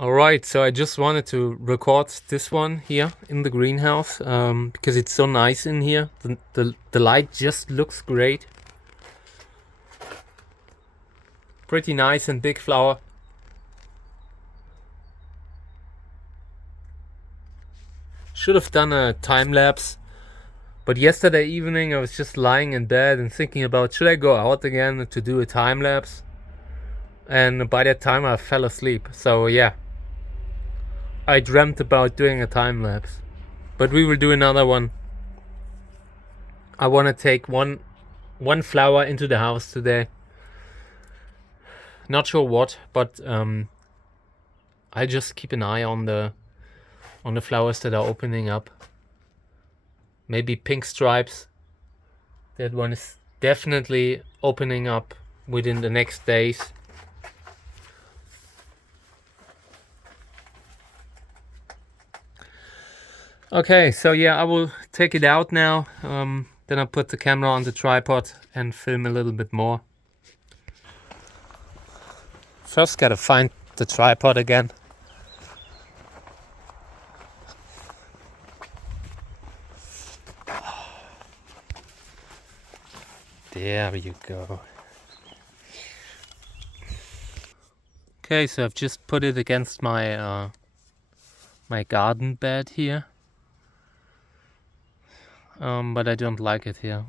Alright, so I just wanted to record this one here in the greenhouse because it's so nice in here. The light just looks great. Pretty nice and big flower. Should have done a time lapse, but yesterday evening I was just lying in bed and thinking about should I go out again to do a time lapse, and by that time I fell asleep. So yeah, I dreamt about doing a time lapse, but we will do another one. I want to take one flower into the house today. Not sure what, but I just keep an eye on the flowers that are opening up. Maybe pink stripes. That one is definitely opening up within the next days. Okay, so yeah, I will take it out now. Then I'll put the camera on the tripod and film a little bit more. First gotta find the tripod again. There you go. Okay, so I've just put it against my my garden bed here. But I don't like it here.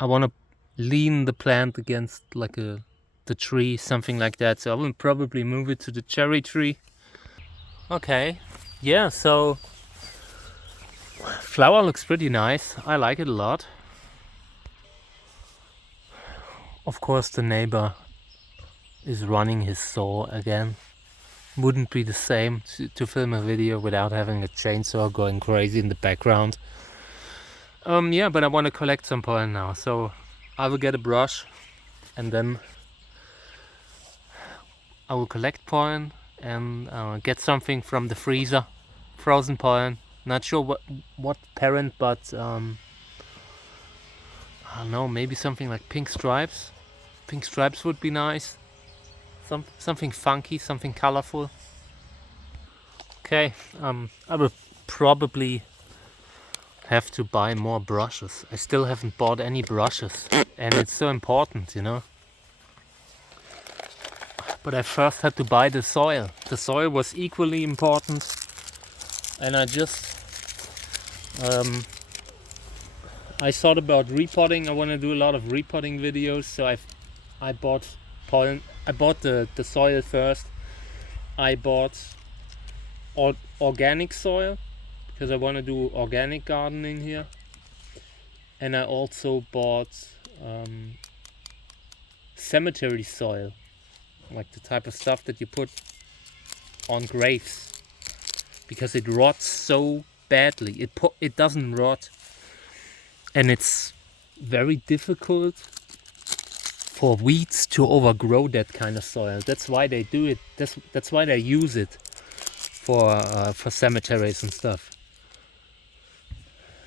I want to lean the plant against like the tree, something like that. So I will probably move it to the cherry tree. Okay, yeah, so flower looks pretty nice. I like it a lot. Of course, the neighbor is running his saw again. Wouldn't be the same to film a video without having a chainsaw going crazy in the background. Yeah, but I want to collect some pollen now, so I will get a brush and then I will collect pollen and get something from the freezer, frozen pollen. Not sure what parent, but I don't know, maybe something like pink stripes. Pink stripes would be nice. Something funky, something colorful. Okay, I will probably have to buy more brushes. I still haven't bought any brushes, and it's so important, you know. But I first had to buy the soil. The soil was equally important, and I just I thought about repotting. I want to do a lot of repotting videos, so I bought pollen. I bought the soil first. I bought organic soil because I want to do organic gardening here, and I also bought cemetery soil, like the type of stuff that you put on graves, because it rots so badly. It doesn't rot, and it's very difficult for weeds to overgrow that kind of soil. That's why they do it. That's why they use it for cemeteries and stuff.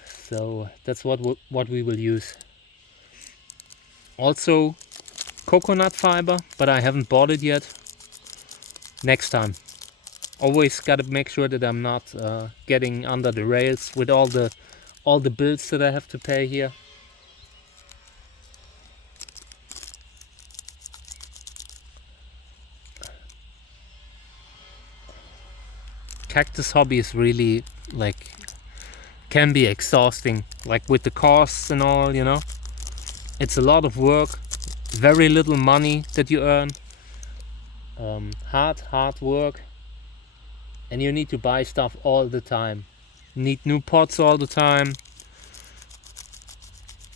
So that's what we will use. Also coconut fiber, but I haven't bought it yet. Next time. Always gotta make sure that I'm not getting under the rails with all the bills that I have to pay here. Cactus hobby is really like can be exhausting, like with the costs and all, you know. It's a lot of work, very little money that you earn, hard work, and you need to buy stuff all the time. Need new pots all the time,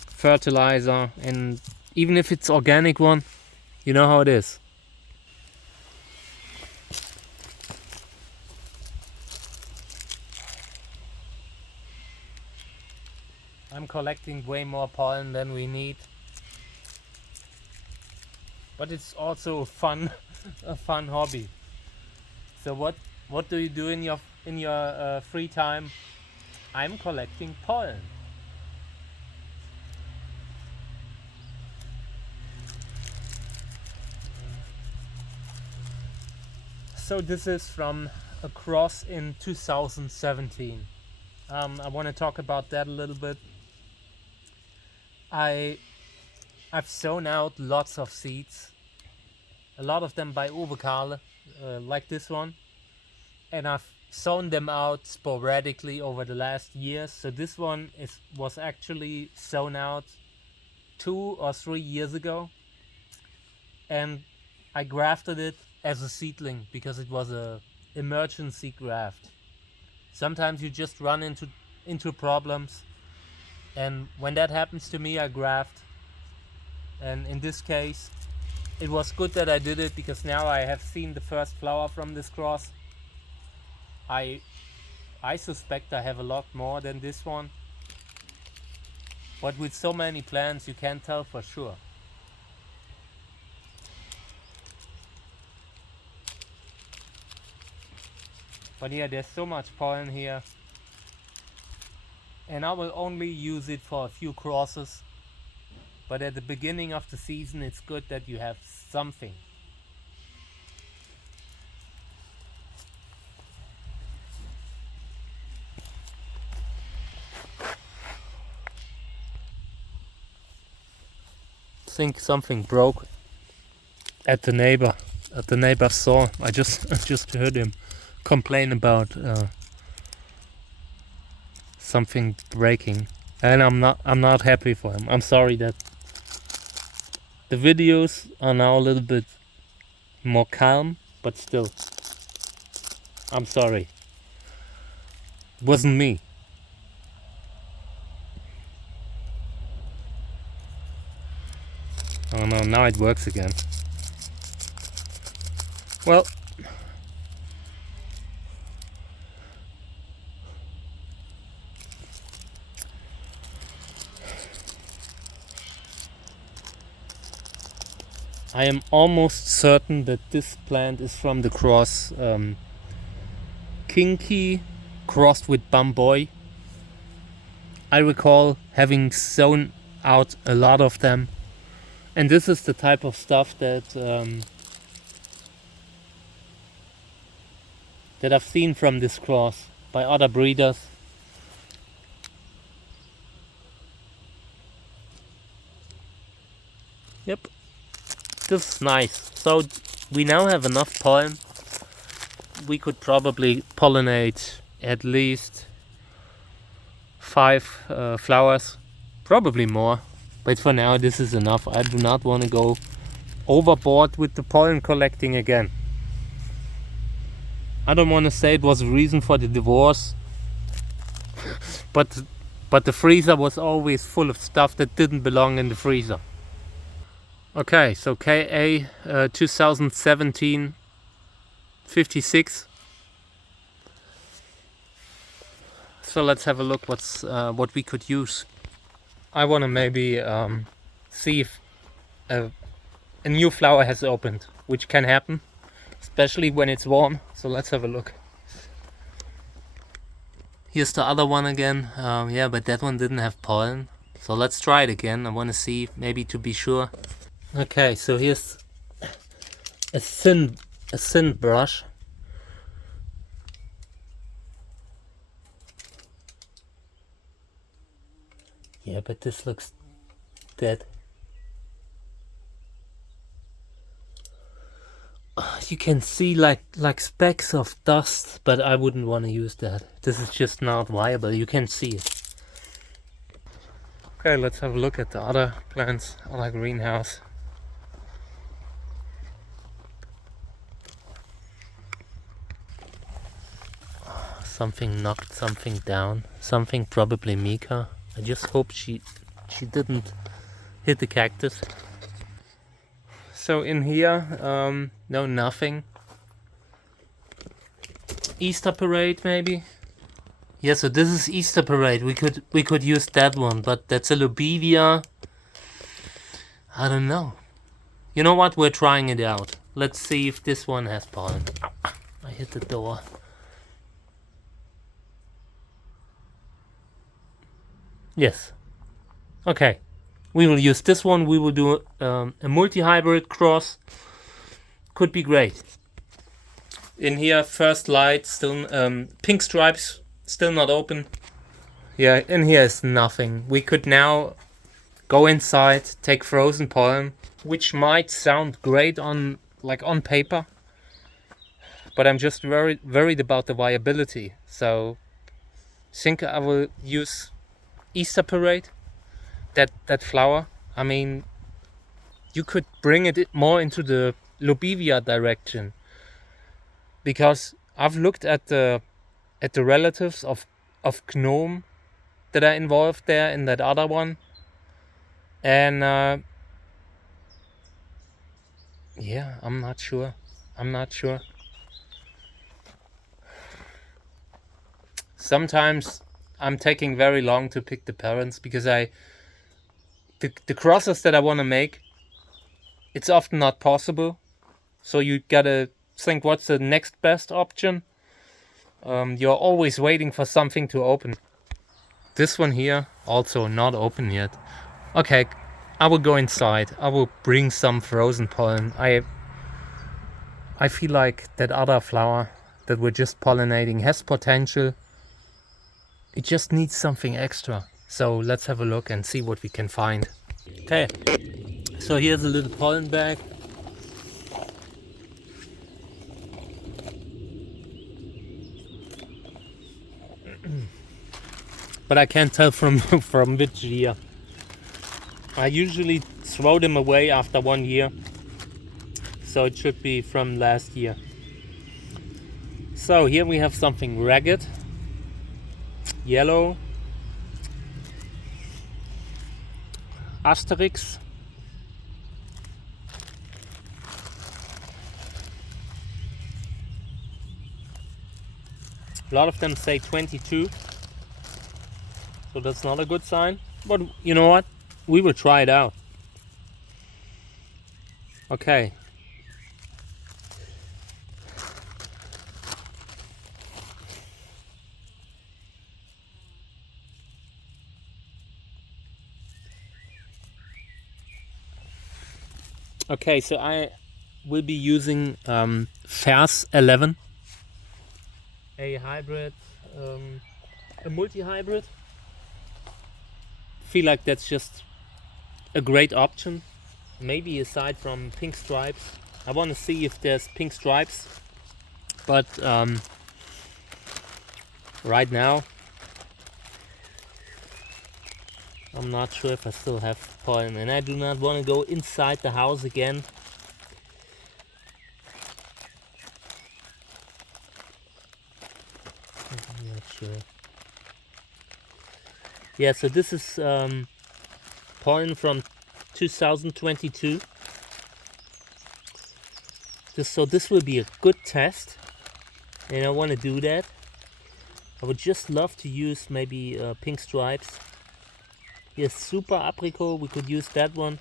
fertilizer, and even if it's organic one, you know how it is. I'm collecting way more pollen than we need, but it's also fun, a fun hobby. So what do you do in your free time? I'm collecting pollen. So this is from a cross in 2017. I want to talk about that a little bit. I've sown out lots of seeds, a lot of them by Uwe Kahle, like this one, and I've sown them out sporadically over the last years. So this one was actually sown out 2 or 3 years ago, and I grafted it as a seedling because it was a emergency graft. Sometimes you just run into problems, and when that happens to me, I graft. And in this case, it was good that I did it because now I have seen the first flower from this cross. I suspect I have a lot more than this one, but with so many plants you can't tell for sure. But yeah, there's so much pollen here, and I will only use it for a few crosses. But at the beginning of the season, it's good that you have something. I think something broke at the neighbor's saw. I just heard him complain about something breaking, and I'm not happy for him. I'm sorry that the videos are now a little bit more calm, but still, I'm sorry. It wasn't me. Oh no, now it works again. Well, I am almost certain that this plant is from the cross Kinky crossed with Bamboy. I recall having sown out a lot of them, and this is the type of stuff that that I've seen from this cross by other breeders. Yep, this is nice. So we now have enough pollen. We could probably pollinate at least 5 flowers, probably more. But for now, this is enough. I do not want to go overboard with the pollen collecting again. I don't want to say it was a reason for the divorce, but the freezer was always full of stuff that didn't belong in the freezer. Okay, so KA.2017.0056. So let's have a look what we could use. I want to maybe see if a new flower has opened, which can happen, especially when it's warm. So let's have a look. Here's the other one again. Yeah, but that one didn't have pollen. So let's try it again. I want to see, maybe to be sure. Okay, so here's a thin brush. Yeah, but this looks dead. You can see like specks of dust, but I wouldn't want to use that. This is just not viable. You can see it. Okay, let's have a look at the other plants, other greenhouse. Something knocked something down. Something, probably Mika. I just hope she didn't hit the cactus. So in here, no, nothing. Easter parade maybe. Yeah, so this is Easter parade. We could use that one, but that's a Lobivia. I don't know. You know what? We're trying it out. Let's see if this one has pollen. I hit the door. Yes. Okay. We will use this one. We will do a multi-hybrid cross. Could be great. In here, first light, still pink stripes, still not open. Yeah, in here is nothing. We could now go inside, take frozen pollen, which might sound great on paper, but I'm just worried about the viability. So think I will use Easter Parade, that flower. I mean, you could bring it more into the Lobivia direction, because I've looked at the relatives of gnome that are involved there in that other one, and yeah, I'm not sure. Sometimes I'm taking very long to pick the parents, because the crosses that I want to make, it's often not possible. So you gotta think, what's the next best option? You're always waiting for something to open. This one here, also not open yet. Okay, I will go inside. I will bring some frozen pollen. I feel like that other flower that we're just pollinating has potential. It just needs something extra. So let's have a look and see what we can find. Okay, so here's a little pollen bag. But I can't tell from from which year. I usually throw them away after 1 year, so it should be from last year. So here we have something ragged, yellow, Asterix, a lot of them say 22, so that's not a good sign, but you know what, we will try it out. Okay. Okay, so I will be using FAS 11, a hybrid, a multi-hybrid. Feel like that's just a great option. Maybe aside from pink stripes. I want to see if there's pink stripes, but right now I'm not sure if I still have pollen, and I do not want to go inside the house again. I'm not sure. Yeah, so this is pollen from 2022. So this will be a good test, and I want to do that. I would just love to use maybe pink stripes. Here's super apricot, we could use that one.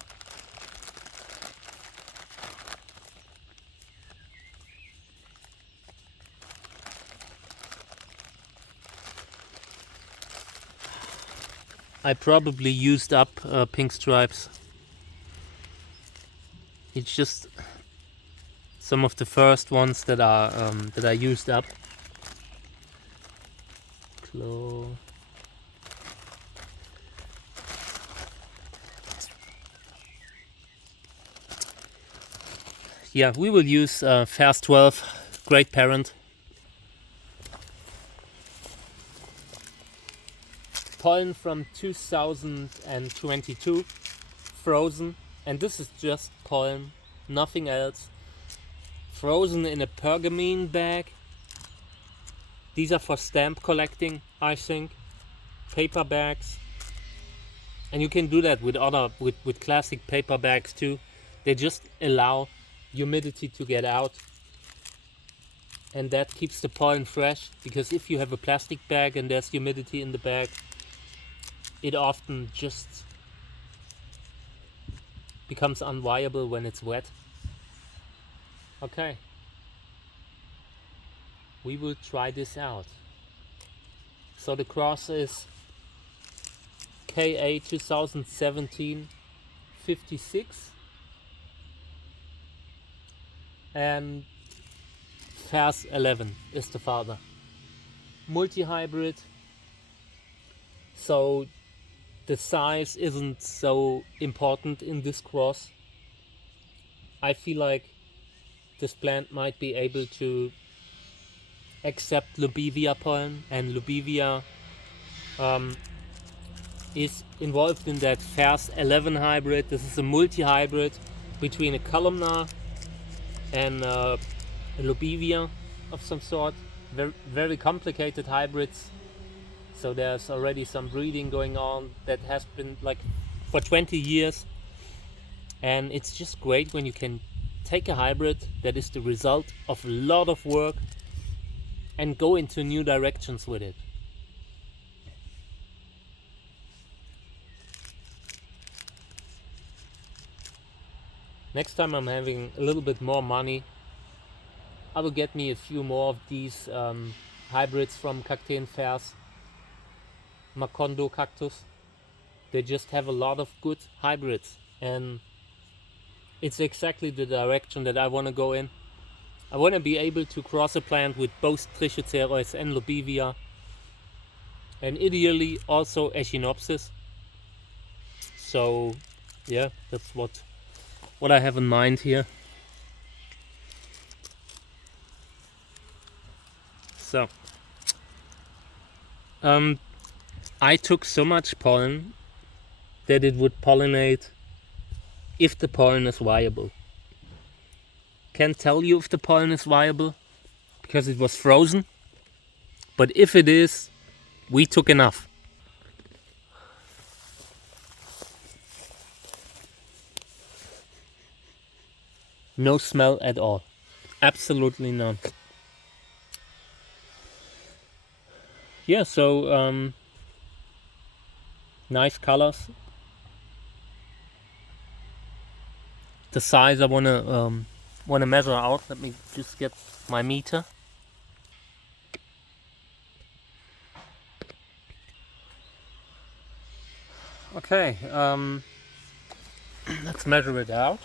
I probably used up pink stripes. It's just some of the first ones that are that I used up. Claw. Yeah, we will use FAS 12, great parent. Pollen from 2022, frozen, and this is just pollen, nothing else. Frozen in a pergamene bag. These are for stamp collecting, I think. Paper bags. And you can do that with other with classic paper bags too. They just allow humidity to get out, and that keeps the pollen fresh, because if you have a plastic bag and there's humidity in the bag, it often just becomes unviable when it's wet. Okay, we will try this out. So the cross is KA.2017.0056 and Fairs 11 is the father. Multi-hybrid, so the size isn't so important in this cross. I feel like this plant might be able to accept Lubivia pollen, and Lubivia is involved in that Fairs 11 hybrid. This is a multi-hybrid between a columnar and a Lubivia of some sort. Very, very complicated hybrids. So there's already some breeding going on that has been like for 20 years. And it's just great when you can take a hybrid that is the result of a lot of work and go into new directions with it. Next time I'm having a little bit more money, I will get me a few more of these hybrids from Cactus Fairs, Macondo Cactus. They just have a lot of good hybrids, and it's exactly the direction that I want to go in. I want to be able to cross a plant with both Trichocereus and Lubivia, and ideally also Echinopsis. So yeah, that's what I have in mind here. So I took so much pollen that it would pollinate if the pollen is viable. Can't tell you if the pollen is viable because it was frozen, but if it is, we took enough. No smell at all. Absolutely none. Yeah, so nice colors. The size I wanna measure out. Let me just get my meter. Okay, let's measure it out.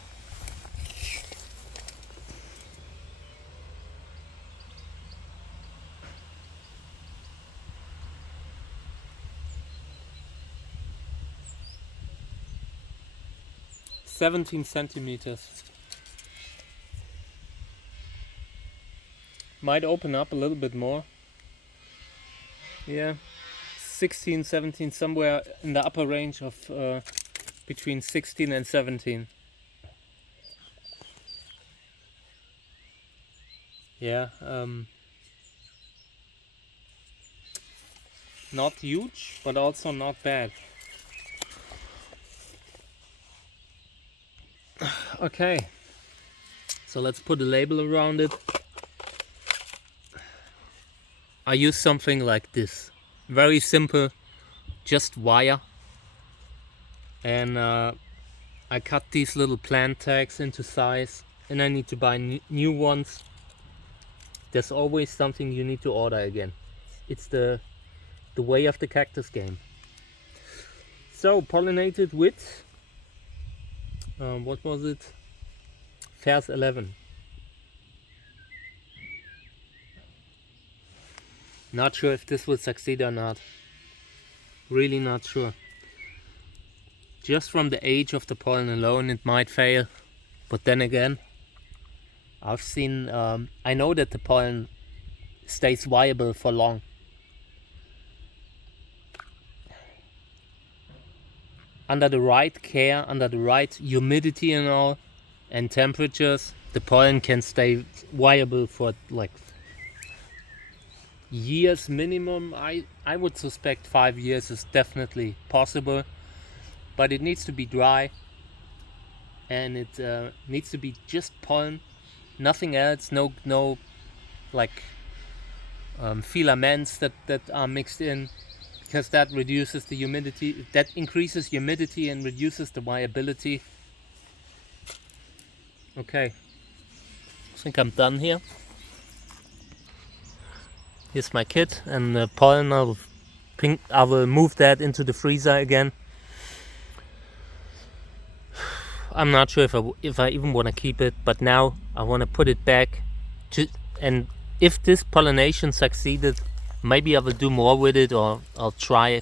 "17 centimeters. Might open up a little bit more. Yeah, 16, 17, somewhere in the upper range of between 16 and 17. Yeah, not huge, but also not bad. Okay, so let's put a label around it. I use something like this, very simple, just wire, and I cut these little plant tags into size, and I need to buy new ones. There's always something you need to order again. It's the way of the cactus game. So pollinated with what was it? Fairs 11. Not sure if this will succeed or not. Really not sure. Just from the age of the pollen alone, it might fail. But then again, I've seen, I know that the pollen stays viable for long. Under the right care, under the right humidity and all, and temperatures, the pollen can stay viable for like years minimum. I would suspect 5 years is definitely possible, but it needs to be dry, and it needs to be just pollen, nothing else. No like filaments that are mixed in, because that reduces the humidity, that increases humidity and reduces the viability. Okay, I think I'm done here. Here's my kit and the pollen. I will move that into the freezer again. I'm not sure if I even want to keep it, but now I want to put it back And if this pollination succeeded, maybe I will do more with it, or I'll try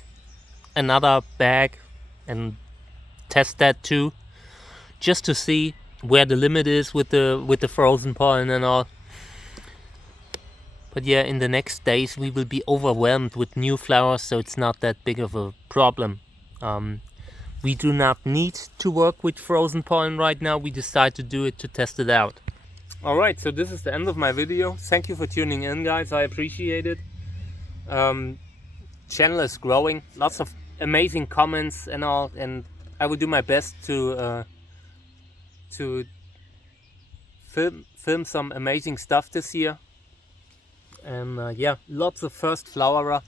another bag and test that too, just to see where the limit is with the frozen pollen and all. But yeah, in the next days we will be overwhelmed with new flowers, so it's not that big of a problem. We do not need to work with frozen pollen right now. We decide to do it to test it out. Alright, so this is the end of my video. Thank you for tuning in, guys. I appreciate it. Channel is growing. Lots of amazing comments and all, and I will do my best to film some amazing stuff this year. And yeah, lots of first flowerers,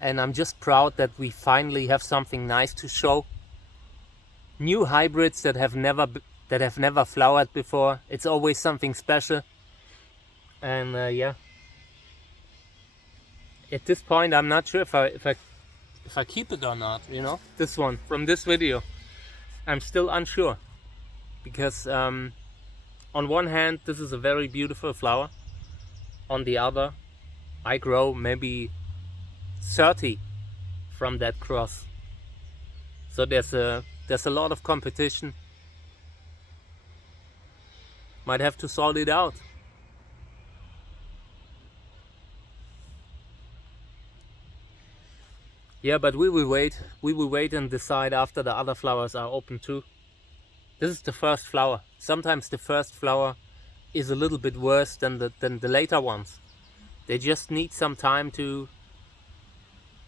and I'm just proud that we finally have something nice to show. New hybrids that have never flowered before. It's always something special. And yeah, at this point I'm not sure if I keep it or not, you know, this one from this video. I'm still unsure, because on one hand this is a very beautiful flower, on the other I grow maybe 30 from that cross, so there's a lot of competition. Might have to sort it out. Yeah, but we will wait and decide after the other flowers are open too. This is the first flower. Sometimes the first flower is a little bit worse than the later ones. They just need some time to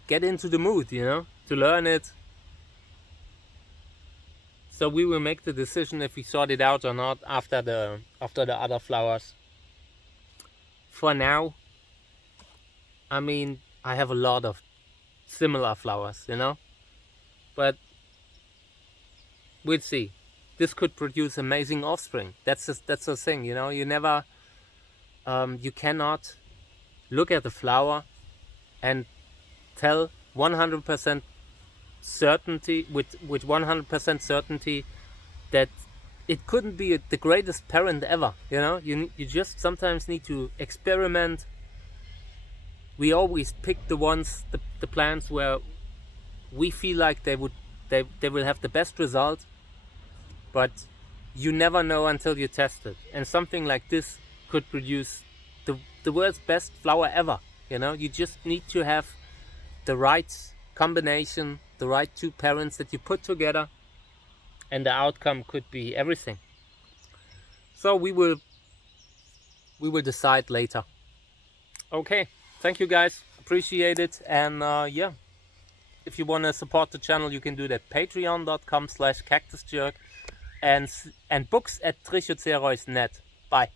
get into the mood, you know, to learn it. So we will make the decision if we sort it out or not after the other flowers. For now, I mean, I have a lot of similar flowers, you know, but we'll see. This could produce amazing offspring. That's the thing, you know. You never, you cannot look at the flower and tell 100% certainty with 100% certainty that it couldn't be the greatest parent ever. You know, you just sometimes need to experiment. We always pick the plants where we feel like they will have the best result, but you never know until you test it. And something like this could produce the world's best flower ever. You know, you just need to have the right combination, the right two parents that you put together, and the outcome could be everything. So we will decide later. Okay, thank you guys, appreciate it. And yeah, if you want to support the channel, you can do that. Patreon.com/cactusjerk and books at trichocerois.net. Bye.